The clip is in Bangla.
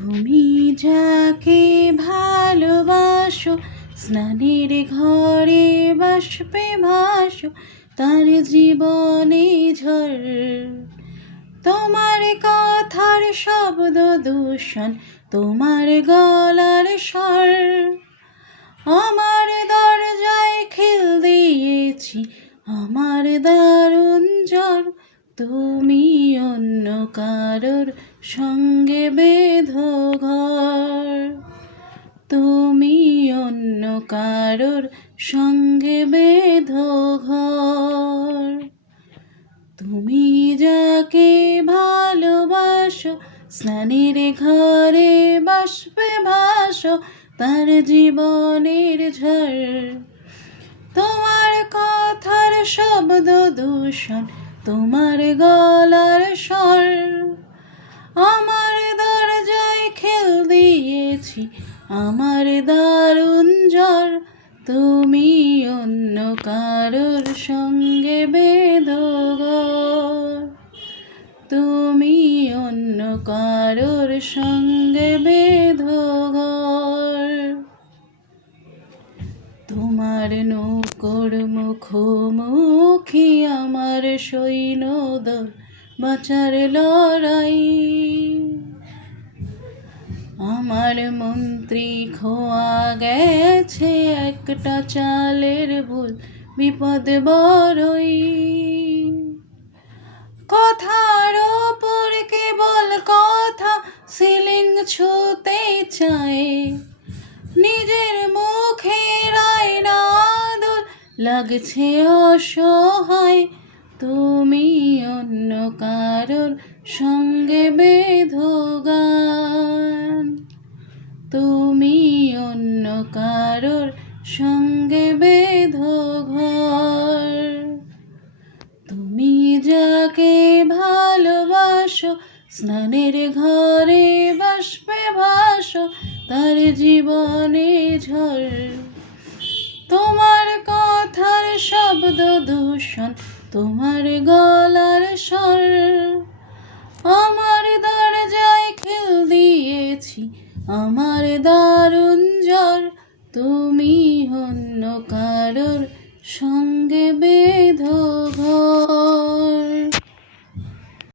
তুমি যাকে ভালোবাসো, স্নানের ঘরে বাষ্পে ভাসো, তার জীবনে ঝড়। তোমার কথার শব্দ দূষণ, তোমার গলার স্বর। আমার দরজায় খিল দিয়েছি, আমার দারুণ জ্বর। তুমি অন্য কারোর সঙ্গে বেঁধো ঘর, তুমি অন্য কারোর সঙ্গে বেঁধো ঘর। তুমি যাকে ভালোবাসো, স্নানের ঘরে বাষ্পে ভাসো, তার জীবনের ঝড়। তোমার কথার শব্দ দূষণ, তোমার গলার স্বর। আমার দরজায় খিল দিয়েছি, আমার দারুণ জ্বর। তুমি অন্য কারোর সঙ্গে বেঁধো ঘর, তুমি অন্য কারোর সঙ্গে বেঁধো ঘর। তোমার নৌকোর মুখোমুখি আমার সৈন্যদল, বাঁচার লড়াই। আমার মন্ত্রী খোয়া গেছে একটা চালের ভুল, বিপদ বড়ই। কথার ওপর কেবল কথা, সিলিং ছুঁতেই চায়। নিজের মুখের আয়না দুল, লাগছে অসহায়। তুমি অন্য কারোর সঙ্গে বেঁধো গান, তুমি অন্য কারোর সঙ্গে বেঁধো ঘর। তুমি যাকে ভালোবাসো, স্নানের ঘরে বাষ্পে ভাসো, তার জীবনে ঝড়। তোমার কথার শব্দ দূষণ, তোমার গলার স্বর। আমার দরজায় খিল দিয়েছি, আমার দারুণ জ্বর। তুমি অন্য কারোর সঙ্গে বেঁধো